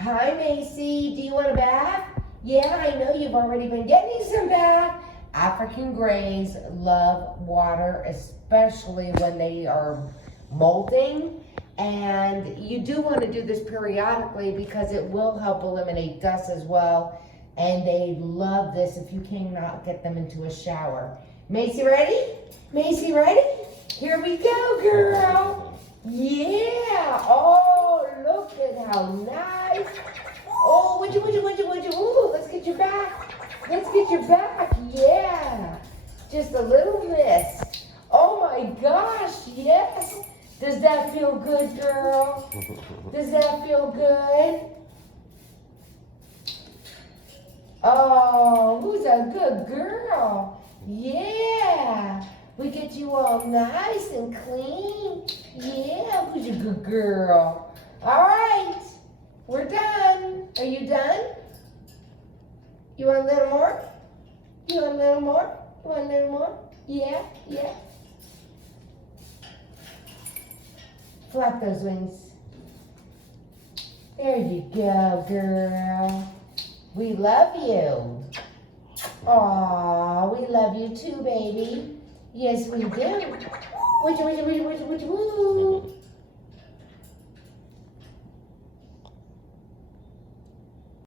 Hi, Macy. Do you want a bath? Yeah, I know you've already been getting some bath. African greys love water, especially when they are molting. And you do want to do this periodically because it will help eliminate dust as well. And they love this if you cannot get them into a shower. Macy, ready? Macy, ready? Here we go, girl. Yeah. Oh, look at how nice. Oh, would you? Ooh, let's get your back. Let's get your back. Yeah. Just a little mist. Oh my gosh, yes. Does that feel good, girl? Does that feel good? Oh, who's a good girl? Yeah. We get you all nice and clean. Yeah, who's a good girl? All right, we're done. Are you done? You want a little more? You want a little more? You want a little more? Yeah, yeah. Flap those wings. There you go, girl. We love you. Aw, we love you too, baby. Yes, we do. Woo.